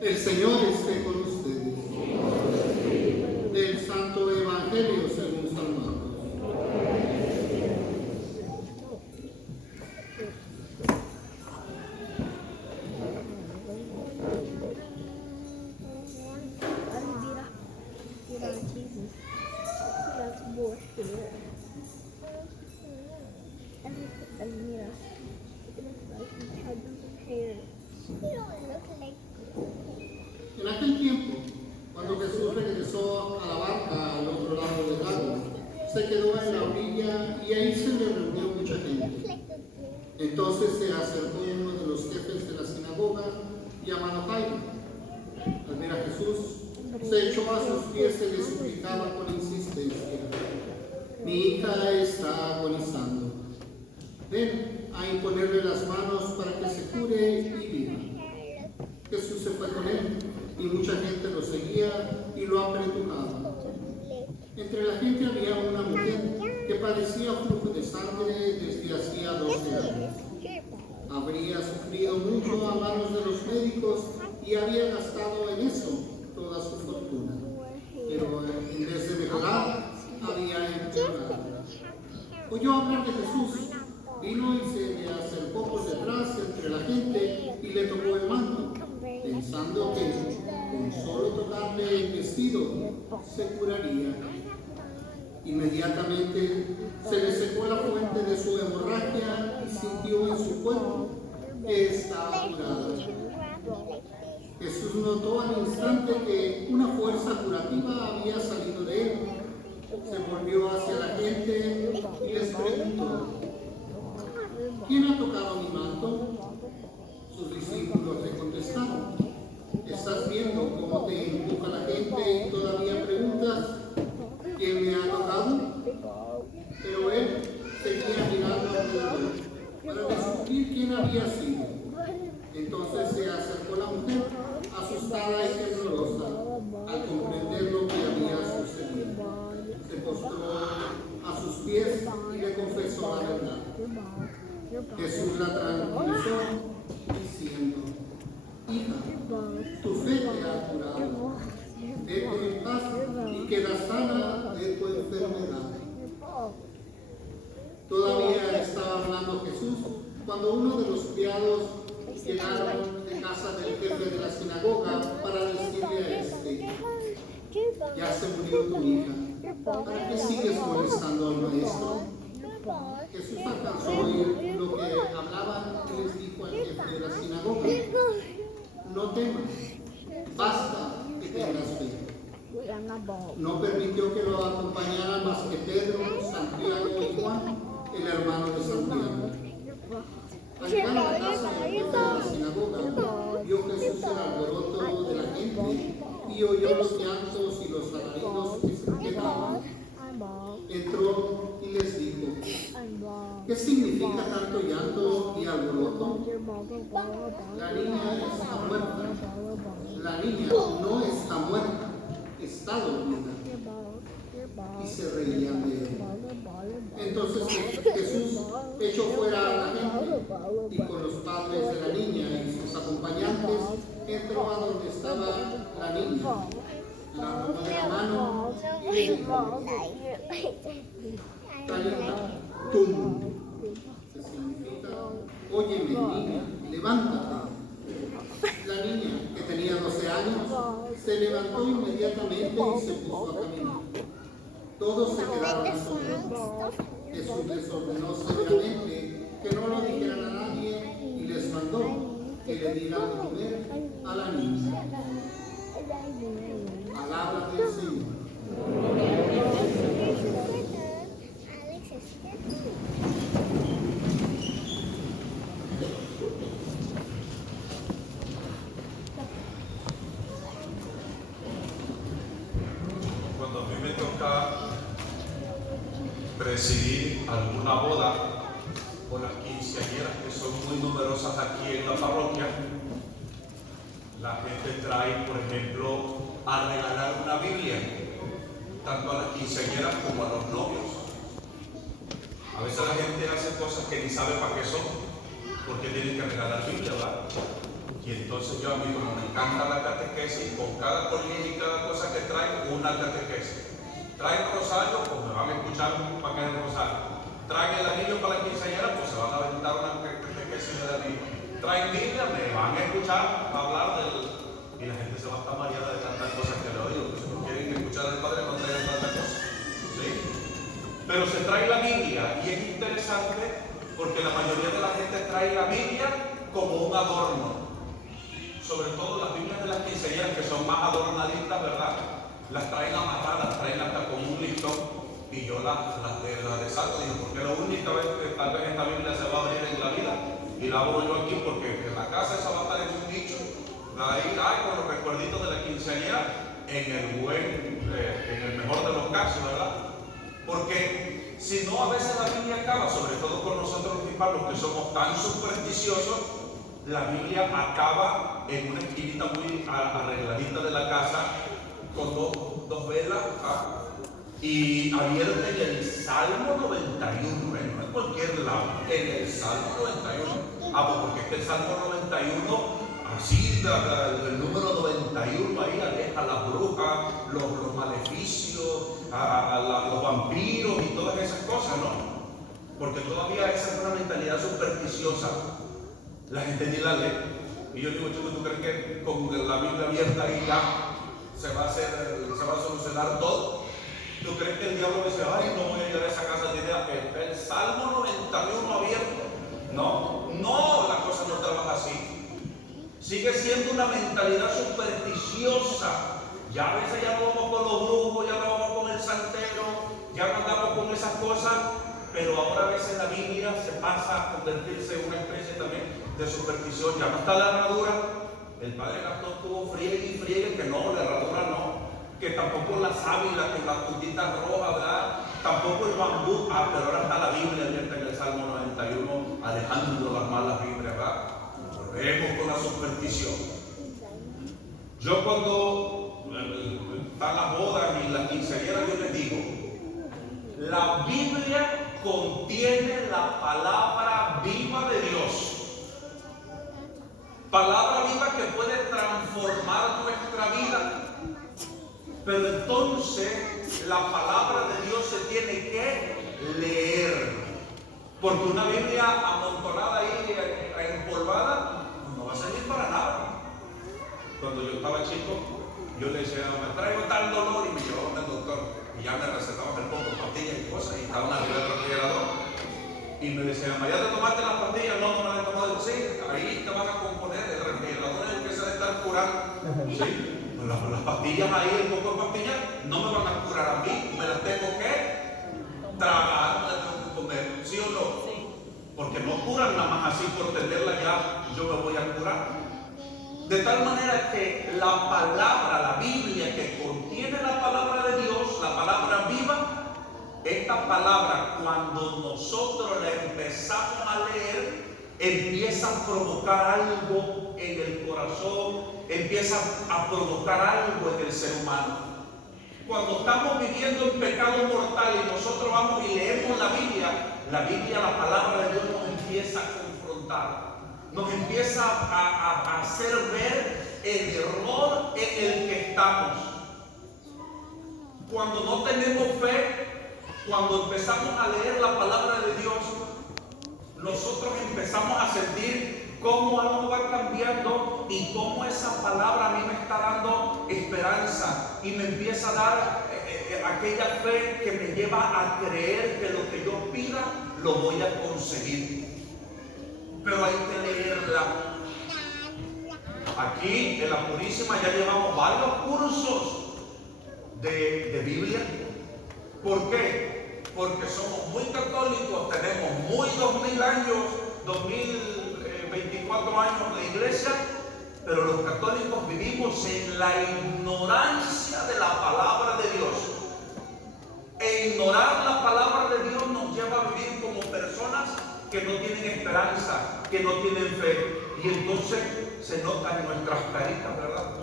El Señor esté con ustedes. Del Santo Evangelio según San Marcos. En aquel tiempo, cuando Jesús regresó a la barca al otro lado del lago, se quedó en la orilla y ahí se le reunió mucha gente. Entonces se acercó uno de los jefes de la sinagoga, llamado Jairo. Al ver a Jesús, se echó a sus pies y le suplicaba con insistencia: mi hija está agonizando. Ven a imponerle las manos para que se cure y viva. Jesús se fue con él y mucha gente lo seguía y lo apretujaba. Entre la gente había una mujer que padecía flujo de sangre desde hacía 12 años. Habría sufrido mucho a manos de los médicos y había gastado en eso toda su fortuna. Pero en vez de mejorar, había empeorado. Oyó hablar de Jesús, vino y se le acercó por detrás entre la gente y le tocó el manto, pensando que con solo tocarle el vestido se curaría. Inmediatamente se le secó la fuente de su hemorragia y sintió en su cuerpo que estaba curada. Jesús notó al instante que una fuerza curativa había salido de él. Se volvió hacia la gente y les preguntó: ¿quién ha tocado mi manto? Sus discípulos le contestaron: ¿estás viendo cómo te empuja la gente y todavía preguntas quién me ha tocado? Pero él seguía mirando alrededor para descubrir quién había sido. Entonces se acercó la mujer, asustada y temblorosa, al comprender lo que había sucedido. Se postró a sus pies y le confesó la verdad. Jesús la tranquilizó diciendo: hija, tu fe te ha curado. Vete en paz y queda sana de tu enfermedad. Todavía estaba hablando Jesús cuando uno de los criados llegaron de casa del jefe de la sinagoga para decirle a este: ya se murió tu hija, ¿para qué sigues molestando al maestro? Jesús alcanzó a oír lo que hablaban y les dijo al jefe de la sinagoga: no temas, basta que tengas fe. No permitió que lo acompañaran más que Pedro, Santiago y Juan, el hermano de Santiago. Al llegar a la casa del jefe de la sinagoga, vio Jesús el alboroto de la gente y oyó los llantos y los alaridos que se quedaban. Entró y les dijo: ¿qué significa tanto llanto y alboroto? La niña está muerta. La niña no está muerta, está dormida. Y se reían de él. Entonces Jesús echó fuera a la gente y con los padres de la niña y sus acompañantes entró a donde estaba la niña. La tomó de la mano y le dijo: Talita tum, que significa: óyeme niña, levántate. La niña, que tenía 12 años, se levantó inmediatamente y se puso a caminar. Todos se quedaron asombrados. Jesús les ordenó severamente que no lo dijeran a nadie y les mandó que le dieran de comer a la niña. Palabra del Señor. Cuando a mí me toca presidir alguna boda o las quinceañeras, que son muy numerosas aquí en la parroquia, la gente trae, por ejemplo, a regalar una Biblia, tanto a las quinceañeras como a los novios. A veces la gente hace cosas que ni sabe para qué son, porque tienen que regalar Biblia, ¿verdad? Y entonces yo, a mí, como me encanta la catequesis, con cada colilla y cada cosa que traigo, una catequesis. Traen rosario, pues me van a escuchar para que el rosario. Traen el anillo para la quinceañera, pues se van a aventar una catequesis del anillo. Traen Biblia, me van a escuchar hablar del... Y la gente se va a estar mareada de tantas cosas que le oigo, que si no quieren escuchar al Padre, no traigan tantas cosas. ¿Sí? Pero se trae la Biblia, y es interesante porque la mayoría de la gente trae la Biblia como un adorno. Sobre todo las Biblias de las quinceañeras, que son más adornaditas, ¿verdad? Las traen amarradas, traen hasta con un listón, y yo las deshago, digo, porque la única vez que tal vez esta Biblia se va a abrir en la vida, y la abro yo aquí porque en la casa esa va a estar en un nicho, ahí con los recuerditos de la quinceañera, en el mejor de los casos, ¿verdad? Porque si no, a veces la Biblia acaba, sobre todo con nosotros los hispanos que somos tan supersticiosos, la Biblia acaba en una esquinita muy arregladita de la casa, con dos velas, y abierta en el Salmo 91, no en cualquier lado, en el Salmo 91. Pues porque es que el Salmo 91, así, el número 91 ahí aleja a las brujas, los maleficios, a los vampiros y todas esas cosas, ¿no? Porque todavía esa es una mentalidad supersticiosa. La gente ni la lee. Y yo digo, chico, ¿tú crees que con la Biblia abierta ahí ya se va a solucionar todo? ¿Tú crees que el diablo dice, ay, no voy a llegar a esa casa de idea? El Salmo 91 abierto. No, la cosa no trabaja así. Sigue siendo una mentalidad supersticiosa. Ya a veces ya no vamos con los brujos, ya no vamos con el santero, ya no andamos con esas cosas, pero ahora a veces la Biblia se pasa a convertirse en una especie también de superstición. Ya no está la herradura. El padre Gastón tuvo friegue y friegue que no, la herradura no. Que tampoco la sábila con las puntitas rojas, ¿verdad? Tampoco el bambú. Pero ahora está la Biblia abierta en el Salmo 91, alejando las malas vibras, ¿verdad? Volvemos con la superstición. Yo cuando están las bodas y las quinceañeras, yo les digo, la Biblia contiene la palabra viva de Dios. Palabra viva que puede transformar nuestra vida. Pero entonces la palabra de Dios se tiene que leer. Porque una Biblia amontonada ahí, empolvada, no va a servir para nada. Cuando yo estaba chico, yo le decía, me traigo tal dolor, y me llevaban al doctor. Y ya me recetaban el poco pastillas y cosas, y estaban arriba del refrigerador. Y me decían, ¿ya te tomaste las pastillas? No me las he tomado. Sí, ahí te van a componer, el refrigerador es el que se debe estar curando. Sí. Las pastillas ahí, el poco de pastillas, no me van a curar a mí, me las tengo que tragar, me las tengo que comer, ¿sí o no? Sí. Porque no curan nada más así por tenerla ya, yo me voy a curar. De tal manera que la palabra, la Biblia que contiene la palabra de Dios, la palabra viva, esta palabra cuando nosotros la empezamos a leer, empieza a provocar algo en el corazón, empieza a provocar algo en el ser humano. Cuando estamos viviendo en pecado mortal y nosotros vamos y leemos la Biblia, la palabra de Dios nos empieza a confrontar, nos empieza a hacer ver el error en el que estamos. Cuando no tenemos fe, cuando empezamos a leer la palabra de Dios, nosotros empezamos a sentir cómo algo va cambiando y cómo esa palabra a mí me está dando esperanza y me empieza a dar aquella fe que me lleva a creer que lo que yo pida lo voy a conseguir. Pero hay que leerla. Aquí en la Purísima ya llevamos varios cursos de Biblia. ¿Por qué? Porque somos muy católicos, tenemos muy 2000 años, 2024 años de iglesia, pero los católicos vivimos en la ignorancia de la palabra de Dios. E ignorar la palabra de Dios nos lleva a vivir como personas que no tienen esperanza, que no tienen fe. Y entonces se nota en nuestras caritas, ¿verdad?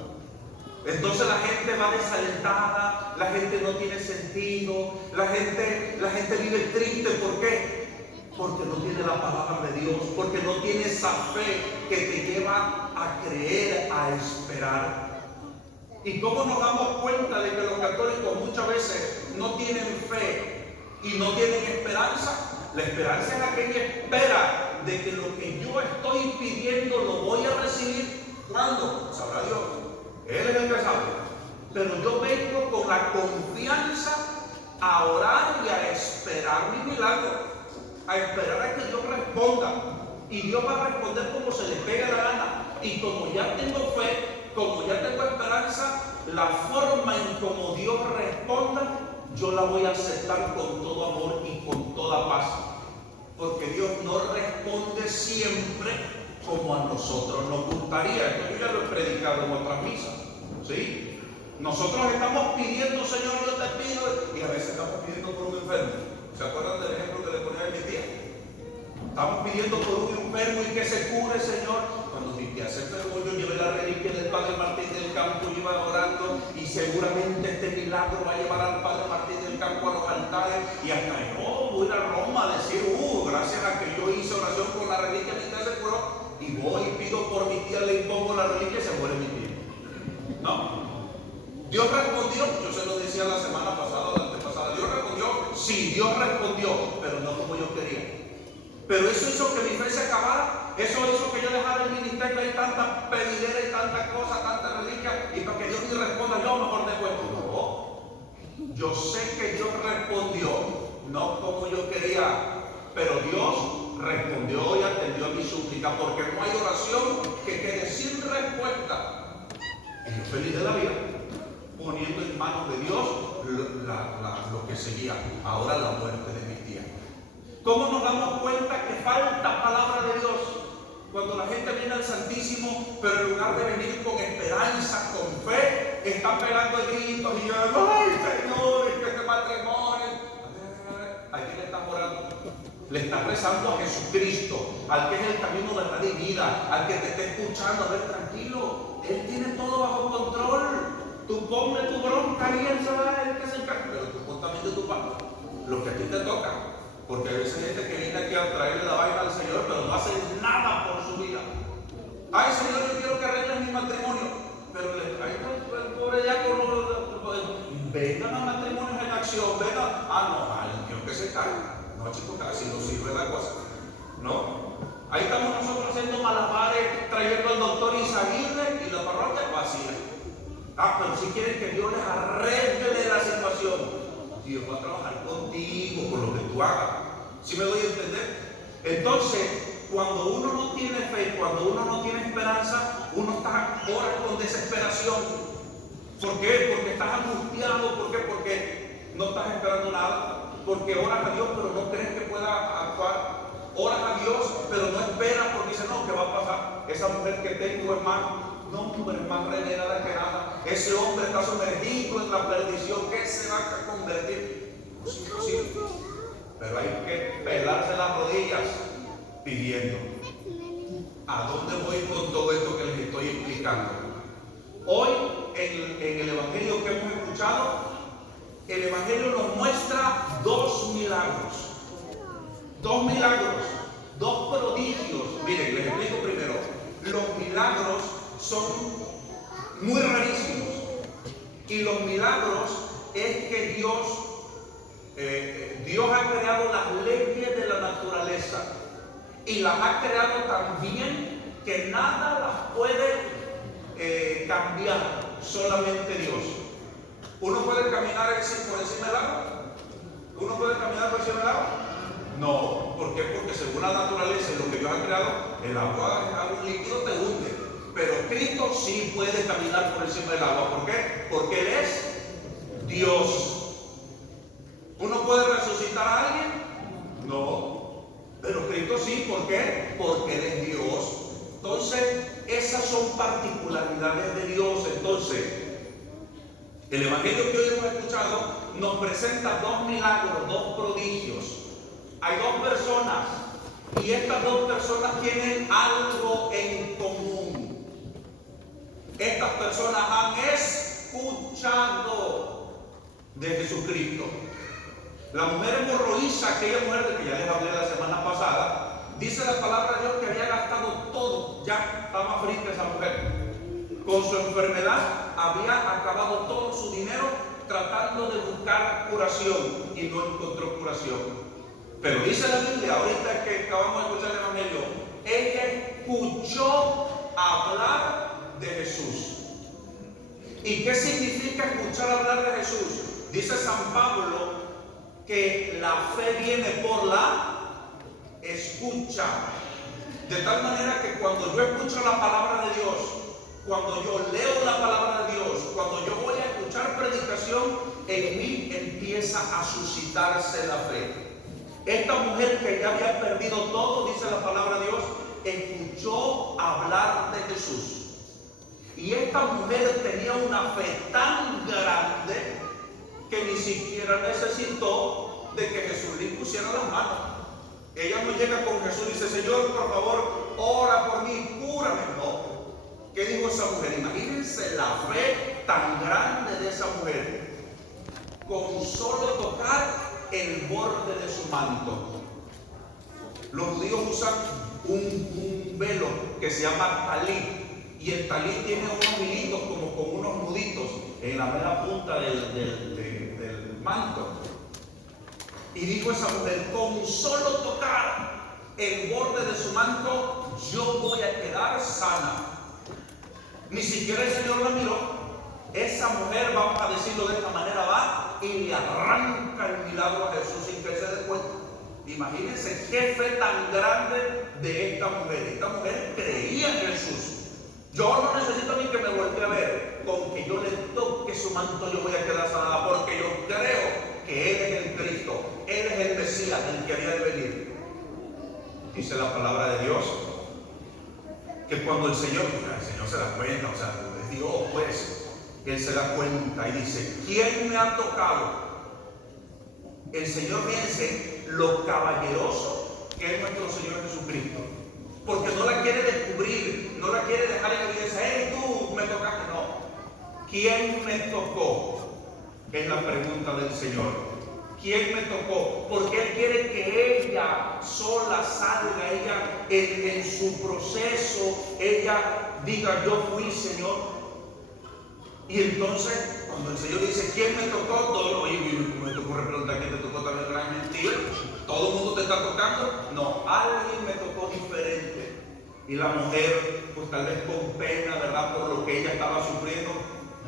Entonces la gente va desalentada, la gente no tiene sentido, la gente vive triste. ¿Por qué? Porque no tiene la palabra de Dios, porque no tiene esa fe que te lleva a creer, a esperar. ¿Y cómo nos damos cuenta de que los católicos muchas veces no tienen fe y no tienen esperanza? La esperanza es aquella espera de que lo que yo estoy pidiendo lo voy a recibir. ¿Cuándo? Sabrá Dios. Él es el que sabe. Pero yo vengo con la confianza a orar y a esperar mi milagro. A esperar a que Dios responda. Y Dios va a responder como se le pegue la gana. Y como ya tengo fe, como ya tengo esperanza, la forma en como Dios responda, yo la voy a aceptar con todo amor y con toda paz. Porque Dios no responde siempre como a nosotros nos gustaría. Esto yo ya lo he predicado en otras misas, ¿sí? Nosotros estamos pidiendo, Señor, yo te pido, y a veces estamos pidiendo por un enfermo. ¿Se acuerdan del ejemplo que le ponía a mi tía? Estamos pidiendo por un enfermo y que se cure, Señor. Cuando mi tía se enfermó, yo llevé la reliquia del Padre Martín del Campo, yo iba orando, y seguramente este milagro va a llevar al Padre Martín del Campo a los altares, y hasta yo voy a Roma a decir, gracias a que yo hice oración con la reliquia, mi tía se curó, y voy y pido por mi tía, le impongo la reliquia y se muere mi tía. ¿No? Dios respondió, yo se lo decía la semana pasada o la antepasada, Dios respondió, sí, Dios respondió, pero no como yo quería. Pero eso hizo que mi fe se acabara, eso hizo que yo dejara el ministerio, hay tanta pedidera y tanta cosa, tanta reliquia, y para que Dios me responda, yo mejor dejo esto. No, yo sé que Dios respondió, no como yo quería, pero Dios respondió y atendió a mi súplica, porque no hay oración que quede sin respuesta. Y yo feliz de la vida, poniendo en manos de Dios lo que seguía, ahora la muerte de mi tía. ¿Cómo nos damos cuenta que falta palabra de Dios? Cuando la gente viene al Santísimo, pero en lugar de venir con esperanza, con fe, están pegando gritos y llorando, ¡ay, Señor, es que este matrimonio! ¿A quién le están orando? Le están rezando a Jesucristo, al que es el camino, verdad y vida, al que te esté escuchando. A ver, tranquilo, Él tiene todo bajo control. Tú ponle tu bronca y Él será el que se encarga. Pero tú pon también de tu parte lo que a ti te toca. Porque a veces hay gente que viene aquí a traerle la vaina al Señor, pero no hace nada por su vida. Ay, Señor, yo quiero que arregles mi matrimonio. Pero el pobre diácono, vengan a matrimonios en acción, vengan. No, Dios que se carga. No, chicos, casi no sirve la cosa. No. Ahí estamos nosotros haciendo malabares, trayendo al doctor Isaguirre y la parroquia vacía. Pero si quieren que Dios les arregle la situación, Dios va a trabajar contigo, con lo que tú hagas. ¿Sí me doy a entender? Entonces, cuando uno no tiene fe, cuando uno no tiene esperanza, uno está horas con desesperación. ¿Por qué? Porque estás angustiado. ¿Por qué? Porque no estás esperando nada. Porque oras a Dios, pero no crees que pueda actuar. Oras a Dios, pero no esperas porque dices, no, ¿qué va a pasar? Esa mujer que tengo, hermano, no, es más renegada que nada. Ese hombre está sumergido en la perdición. ¿Qué se va a convertir? Es imposible. Pero hay que pelarse las rodillas pidiendo. ¿A dónde voy con todo esto que les estoy explicando? Hoy, en el Evangelio que hemos escuchado, el Evangelio nos muestra dos milagros. Dos milagros, dos prodigios. Miren, les explico primero. Los milagros son muy rarísimos. Y los milagros es que Dios ha creado las leyes de la naturaleza. y las ha creado tan bien que nada las puede cambiar, solamente Dios. ¿Uno puede caminar por encima del agua? ¿Uno puede caminar por encima del agua? No. ¿Por qué? Porque según la naturaleza y lo que Dios ha creado, el agua es algo líquido, te hunde. Pero Cristo sí puede caminar por encima del agua. ¿Por qué? Porque Él es Dios. ¿Uno puede resucitar a alguien? No. Pero Cristo sí. ¿Por qué? Porque Él es Dios. Entonces, esas son particularidades de Dios. Entonces, el evangelio que hoy hemos escuchado nos presenta dos milagros, dos prodigios. Hay dos personas y estas dos personas tienen algo en común. Estas personas han escuchado de Jesucristo. La mujer hemorroísa, aquella mujer de que ya les hablé la semana pasada, dice la palabra de Dios que había gastado todo, ya estaba frita esa mujer. Con su enfermedad había acabado todo su dinero tratando de buscar curación y no encontró curación. Pero dice la Biblia, ahorita que acabamos de escuchar el evangelio, ella escuchó hablar de Jesús. ¿Y qué significa escuchar hablar de Jesús? Dice San Pablo que la fe viene por la escucha. De tal manera que cuando yo escucho la palabra de Dios, cuando yo leo la palabra de Dios, cuando yo voy a escuchar predicación, en mí empieza a suscitarse la fe. Esta mujer que ya había perdido todo, dice la palabra de Dios, escuchó hablar de Jesús. Y esta mujer tenía una fe tan grande que ni siquiera necesitó de que Jesús le pusiera las manos. Ella no llega con Jesús y dice: Señor, por favor, ora por mí, cúrame. No. ¿Qué dijo esa mujer? Imagínense la fe tan grande de esa mujer. Con solo tocar el borde de su manto. Los judíos usan un velo que se llama talit. Y el talit tiene unos hilitos como con unos nuditos en la mera punta del manto. Y dijo esa mujer: con solo tocar el borde de su manto, yo voy a quedar sana. Ni siquiera el Señor la miró. Esa mujer, vamos a decirlo de esta manera, va y le arranca el milagro a Jesús sin que se dé cuenta. Imagínense qué fe tan grande de esta mujer. Esta mujer creía en Jesús. Yo no necesito ni que me voltee a ver. Con que yo le toque su manto, yo voy a quedar sanada, porque yo creo que Él es el Cristo, Él es el Mesías, el que había de venir. Dice la palabra de Dios que cuando el Señor se da cuenta, o sea, es Dios, pues, Él se da cuenta y dice: ¿quién me ha tocado? El Señor piense lo caballeroso que es nuestro Señor Jesucristo, porque no la quiere descubrir, no la quiere dejar en evidencia. ¡Hey, tú me tocaste! No. ¿Quién me tocó? Es la pregunta del Señor. ¿Quién me tocó? Porque Él quiere que ella sola salga, ella en su proceso, ella diga: yo fui, Señor. Y entonces, cuando el Señor dice: ¿quién me tocó? Todo, oye, me tocó preguntar: ¿quién te tocó? También gran mentira. ¿Todo el mundo te está tocando? No, alguien me tocó diferente. Y la mujer, pues tal vez con pena, ¿verdad?, por lo que ella estaba sufriendo: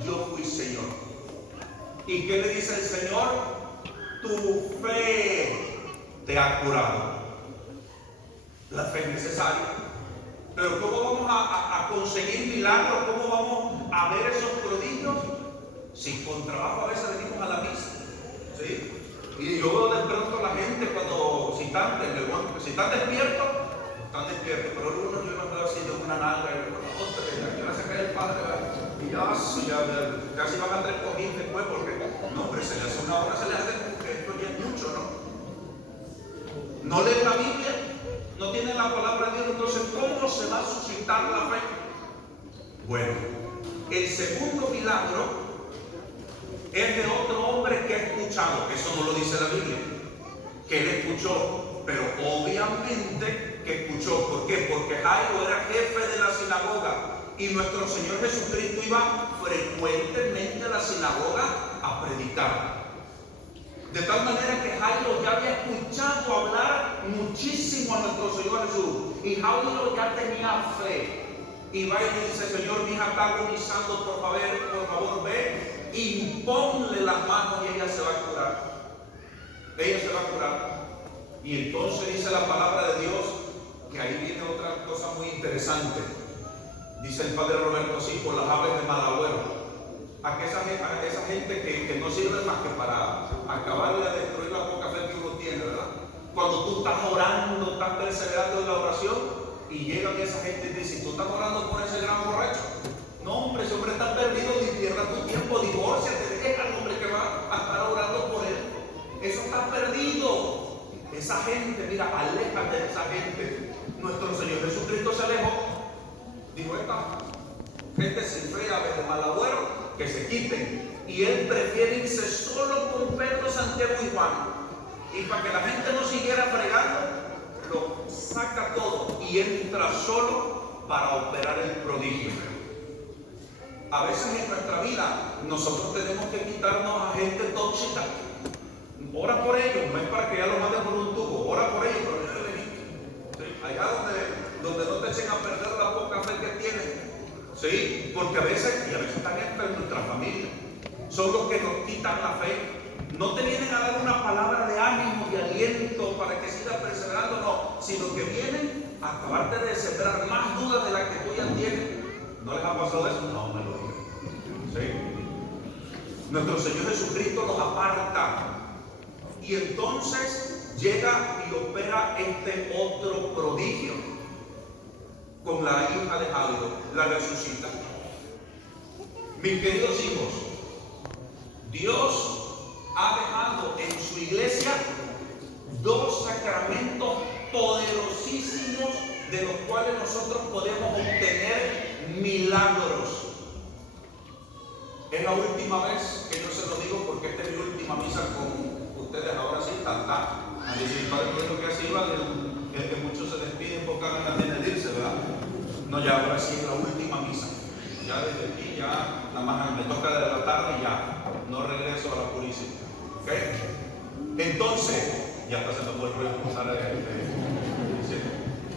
yo fui, Señor. ¿Y qué le dice el Señor? Tu fe te ha curado. La fe es necesaria. Pero ¿cómo vamos a conseguir milagros? ¿Cómo vamos a ver esos prodigios? Si con trabajo a veces venimos a la misa, ¿sí? Y yo veo de pronto a la gente cuando, si están despiertos, pero algunos yo me veo así de una nalga y con la otra, y aquí va a sacar el padre, y ya casi van a 3 cojines después, porque no, hombre, se le hace una hora, se le hace como que esto ya es mucho, ¿no? No leen la Biblia, no tienen la palabra de Dios. Entonces, ¿cómo se va a suscitar la fe? Bueno, el segundo milagro es de otro hombre que ha escuchado. Eso no lo dice la Biblia, que él escuchó, pero obviamente que escuchó. ¿Por qué? Porque Jairo era jefe de la sinagoga y nuestro Señor Jesucristo iba frecuentemente a la sinagoga a predicar. De tal manera que Jairo ya había escuchado hablar muchísimo a nuestro Señor Jesús. Y Jairo ya tenía fe. Y va y le dice: Señor, mi hija está agonizando, por favor, ve, imponle las manos y ella se va a curar. Ella se va a curar. Y entonces dice la palabra de Dios que ahí viene otra cosa muy interesante. Dice el padre Roberto así: por las aves de mal agüero. A esa gente que no sirve más que para acabarle a destruir la poca fe que uno tiene, ¿verdad? Cuando tú estás orando, estás perseverando en la oración, y llega esa gente y te dice: tú estás orando por ese gran borracho. No, hombre, ese hombre está perdido, ni pierdas tu tiempo, divórciate, deja al hombre que va a estar orando por él. Eso está perdido. Esa gente, mira, aléjate de esa gente. Nuestro Señor Jesucristo se alejó. Dijo: esta gente sin fe, aves de mal agüero, que se quiten. Y él prefiere irse solo con Pedro, Santiago y Juan. Y para que la gente no siguiera fregando, lo saca todo y entra solo para operar el prodigio. A veces en nuestra vida nosotros tenemos que quitarnos a gente tóxica. Ora por ellos, no es para que ya lo manden por un tubo. Ora por ellos, pero no le ¿sí? Allá donde no te echen a perder la poca fe que tienen. ¿Sí? Porque a veces están en nuestra familia, son los que nos quitan la fe. No te vienen a dar una palabra de ánimo, de aliento para que sigas perseverando, no, sino que vienen a acabarte de sembrar más dudas de las que tú ya tienes. ¿No les ha pasado eso? No me lo digan. ¿Sí? Nuestro Señor Jesucristo los aparta, y entonces llega y opera este otro prodigio con la hija de Jairo, la resucita. Mis queridos hijos, Dios ha dejado en su iglesia dos sacramentos poderosísimos de los cuales nosotros podemos obtener milagros. Es la última vez que yo se lo digo, porque esta es mi última misa con ustedes. Ahora sí, tanta. A decir, padre, lo que así va, el que muchos se despiden porque ganas de irse, ¿verdad? No, ya ahora sí es la última misa. Ya desde aquí, ya nada más me toca de la tarde y ya no regreso a la Purísima. ¿Ok? Entonces, ya está, se me fue el ruido.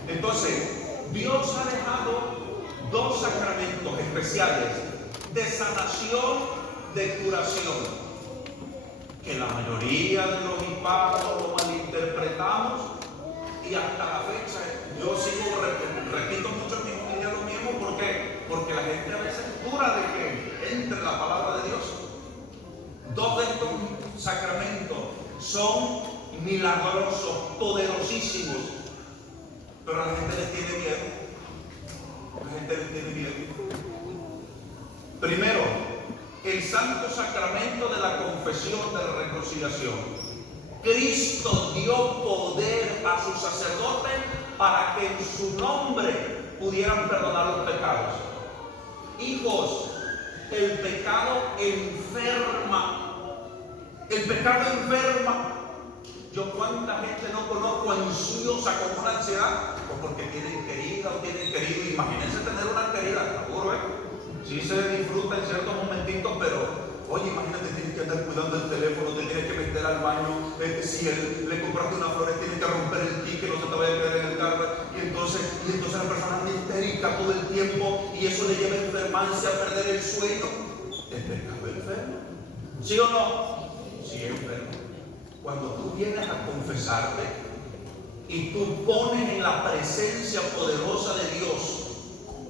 Entonces, Dios ha dejado dos sacramentos especiales de sanación, de curación, que la mayoría de los hispanos lo malinterpretamos, y hasta la fecha yo repito mucho en mi familia lo mismo. ¿Por qué? Porque la gente a veces dura de que entre la palabra de Dios. Dos de estos sacramentos son milagrosos, poderosísimos, pero a la gente les tiene miedo. La gente les tiene miedo. Primero, el santo sacramento de la confesión, de la reconciliación. Cristo dio poder a sus sacerdotes para que en su nombre pudieran perdonar los pecados. Hijos, el pecado enferma. El pecado enferma. Yo cuánta gente no conozco ansiosa con una ansiedad, o porque tienen querida o tienen querido. Imagínense tener una querida, seguro, sí se disfruta en ciertos momentitos, pero oye, imagínate, tienes que andar cuidando el teléfono, te tienes que meter al baño, si le compraste una flor, tienes que romper el ticket, no se te vaya a caer en el carro, y entonces la persona anda histérica todo el tiempo, y eso le lleva a enfermarse, a perder el sueño. ¿Es pecado enfermo? ¿Sí o no? Sí, enfermo. Cuando tú vienes a confesarte y tú pones en la presencia poderosa de Dios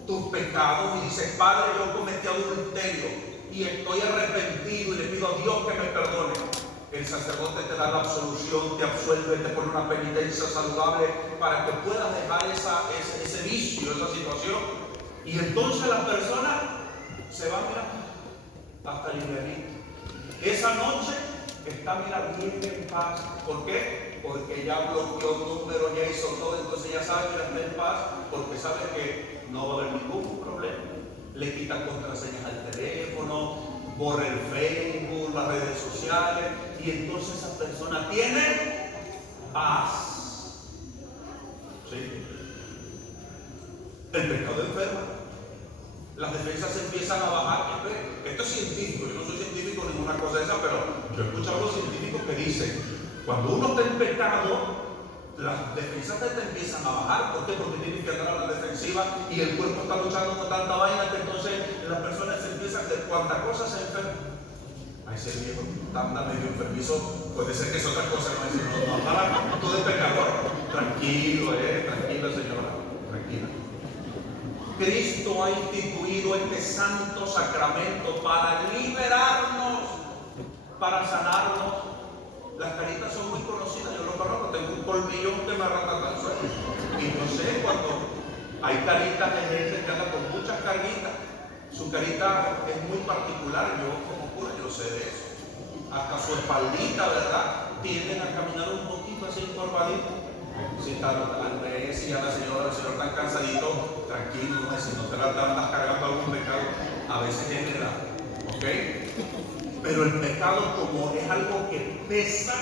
tus pecados y dices: Padre, yo cometí adulterio y estoy arrepentido y le pido a Dios que me perdone, el sacerdote te da la absolución, te absuelve, te pone una penitencia saludable para que puedas dejar ese vicio, esa situación, y entonces la persona se va a mirar hasta livianita. Esa noche está, mira, bien en paz. ¿Por qué? Porque ya bloqueó números, ya hizo todo, entonces ya sabe que está en paz, porque sabe que no va a haber ningún problema. Le quitan contraseñas al teléfono, borra el Facebook, las redes sociales, y entonces esa persona tiene paz. ¿Sí? El pecado enferma. Las defensas empiezan a bajar. Esto es científico, yo no soy científico en ninguna una cosa esa, pero yo he escuchado a los científicos que dicen, cuando uno está en pecado, las defensas te empiezan a bajar. ¿Por qué? Porque tienes que andar a la defensiva y el cuerpo está luchando con tanta vaina que entonces las personas se empiezan de cuántas cosas se enferman. Ahí se viejo, anda medio enfermizo, puede ser que es otra cosa, no es no, tú de pecador. Tranquilo, tranquila señora, tranquila. Cristo ha instituido este santo sacramento para liberarnos, para sanarnos. Las caritas son muy conocidas, yo lo conozco, tengo un colmillón que me arranca al suelo. Y yo sé cuando hay caritas de gente que anda con muchas caritas, su carita es muy particular, yo como cura yo sé de eso. Hasta su espaldita, ¿verdad? Tienden a caminar un poquito así encorvadito. Si está Andrés y ya el señor tan cansadito, tranquilo, no, si no te la andas cargando algún pecado, a veces es verdad, ¿ok? Pero el pecado, como es algo que pesa,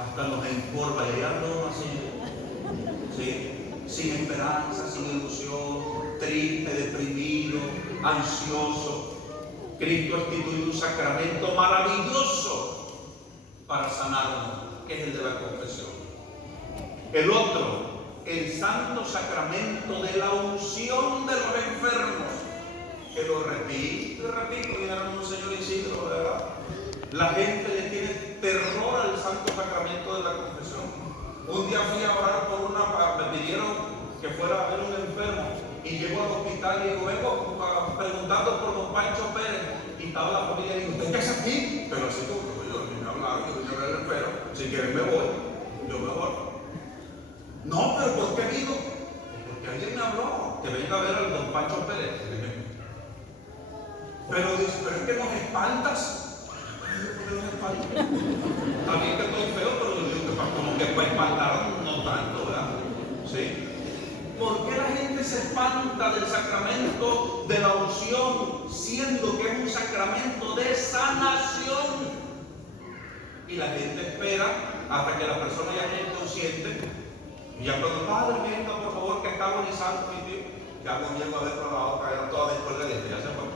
hasta nos encorva y ahí ando así, ¿sí? Sin esperanza, sin ilusión, triste, deprimido, ansioso. Cristo ha instituido un sacramento maravilloso para sanarnos, que es el de la confesión. El otro, el santo sacramento de la unción de los enfermos, que lo repito, mi hermano señor Isidro, ¿verdad? La gente le tiene terror al santo sacramento de la confesión. Un día fui a orar por me pidieron que fuera a ver un enfermo y llego al hospital y digo, vengo preguntando por don Pancho Pérez, y estaba la familia y digo, ¿usted qué hace aquí? Pero así como yo me hablaron, yo vine a ver al enfermo, si quieren me voy, yo me voy. No, pero ¿por qué vino? Porque alguien me habló que venga a ver al don Pancho Pérez. Pero es que nos espantas. ¿Por qué nos espantas? También que estoy feo, pero yo digo que como que para espantar no tanto, ¿verdad? ¿Sí? ¿Por qué la gente se espanta del sacramento de la unción, siendo que es un sacramento de sanación? Y la gente espera hasta que la persona ya esté inconsciente. Y ya cuando, padre, venga, por favor, que está agonizando mi tío, ya comienzo a ver por la boca, ya toda después de ya se fue.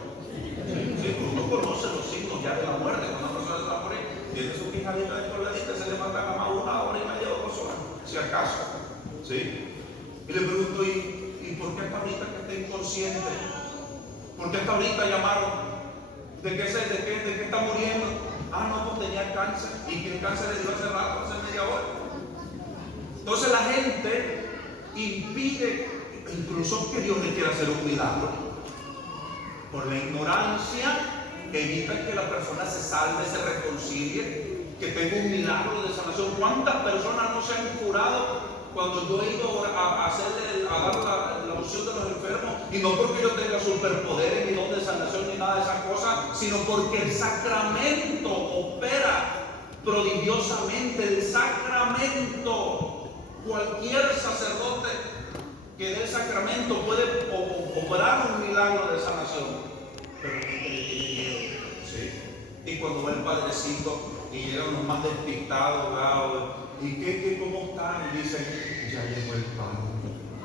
Si uno conoce los signos ya de la muerte, cuando una persona se va a morir, tiene su pijadita de coladita, se levanta a cama 1 hora y media o 2 horas, si acaso. ¿Sí? Y le pregunto, ¿y por qué hasta ahorita que está inconsciente? ¿Por qué hasta ahorita llamaron? ¿De qué está muriendo? Ah, no, pues tenía cáncer. ¿Y qué cáncer le dio hace rato, hace media hora? Entonces la gente impide, incluso que Dios le quiera hacer un milagro. Por la ignorancia, evita que la persona se salve, se reconcilie, que tenga un milagro de sanación. ¿Cuántas personas no se han curado cuando yo he ido a dar la unción de los enfermos? Y no porque yo tenga superpoderes, ni don de sanación, ni nada de esas cosas, sino porque el sacramento opera prodigiosamente. El sacramento, cualquier sacerdote que dé el sacramento puede operar un milagro de sanación. Pero no tiene miedo, ¿sí? Y cuando va el padrecito y llegan los más despistados, ¿y cómo están? Y dicen, ya llegó el padre,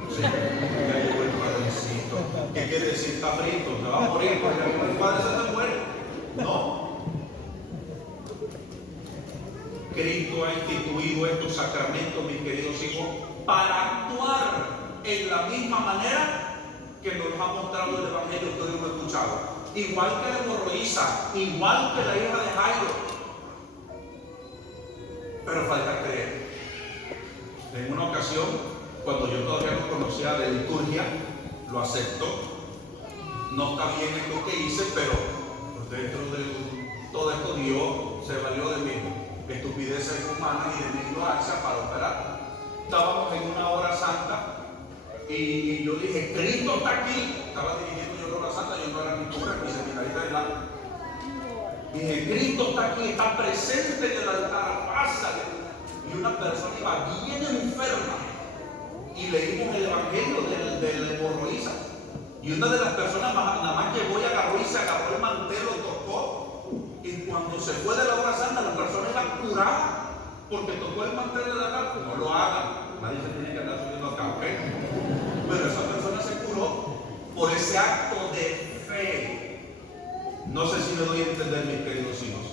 ¿sí? Ya llegó el padrecito. ¿Qué quiere decir? Está frito, se va a morir porque el padre se muere. No. Cristo ha instituido estos sacramentos, mis queridos hijos, para actuar en la misma manera que nos ha mostrado el Evangelio que hoy hemos escuchado. Igual que la hemorroísa, igual que la hija de Jairo. Pero falta creer. En una ocasión, cuando yo todavía no conocía de liturgia, lo acepto. No está bien esto que hice, pero dentro de todo esto Dios se valió de mí. Estupideces humanas y de mi ignorancia para operar. Estábamos en una hora santa y yo dije, Cristo está aquí. Estaba dirigiendo yo la hora santa, yo no era ni cura ni seminarista de nada. Dije, Cristo está aquí, está presente en el altar, pásale. Y una persona iba bien enferma y leímos el Evangelio del hemorroísa. Y una de las personas nada más llegó y agarró el mantel, lo tocó. Y cuando se fue de la hora santa, la persona iba curada porque tocó el mantel de la altar. No lo hagan, nadie se tiene que andar subiendo acá, ¿ok? Pero esa persona se curó por ese acto de fe. No sé si me doy a entender, mis queridos hijos.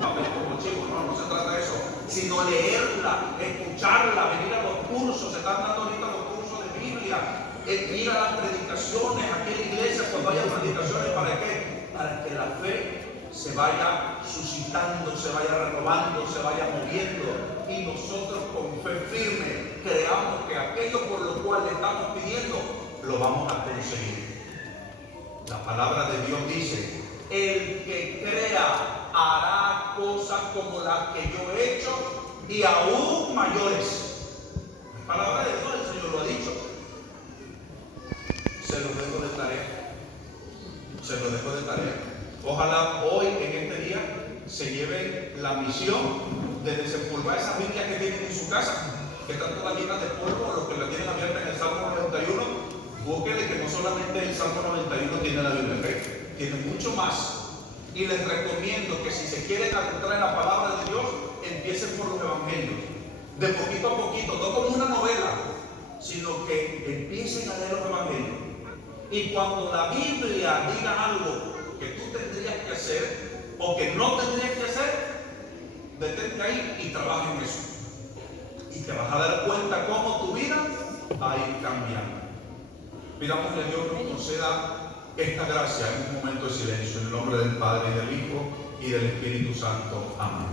papel como chivo, no se trata de eso, sino leerla, escucharla, venir a los cursos, se están dando ahorita los cursos de Biblia, ir a las predicaciones, aquí en la iglesia, cuando haya predicaciones, ¿para qué? Para que la fe se vaya suscitando, se vaya renovando, se vaya moviendo, y nosotros con fe firme creamos que aquello por lo cual le estamos pidiendo lo vamos a conseguir. La palabra de Dios dice: el que crea hará cosas como las que yo he hecho y aún mayores. La palabra de Dios, el Señor lo ha dicho. Se lo dejo de tarea. Se lo dejo de tarea. Ojalá hoy, en este día, se lleven la misión de desempolvar esas Biblias que tienen en su casa, que están todas llenas de polvo, los que la tienen abierta en el Salmo 91. Búsquenle que no solamente el Salmo 91 tiene la Biblia, ¿okay? Tiene mucho más. Y les recomiendo que si se quieren adentrar en la palabra de Dios, empiecen por los evangelios. De poquito a poquito, no como una novela, sino que empiecen a leer los evangelios. Y cuando la Biblia diga algo que tú tendrías que hacer o que no tendrías que hacer, detente ahí y trabaja en eso. Y te vas a dar cuenta cómo tu vida va a ir cambiando. Pidámosle a Dios que nos conceda esta gracia en un momento de silencio, en el nombre del Padre, y del Hijo, y del Espíritu Santo. Amén.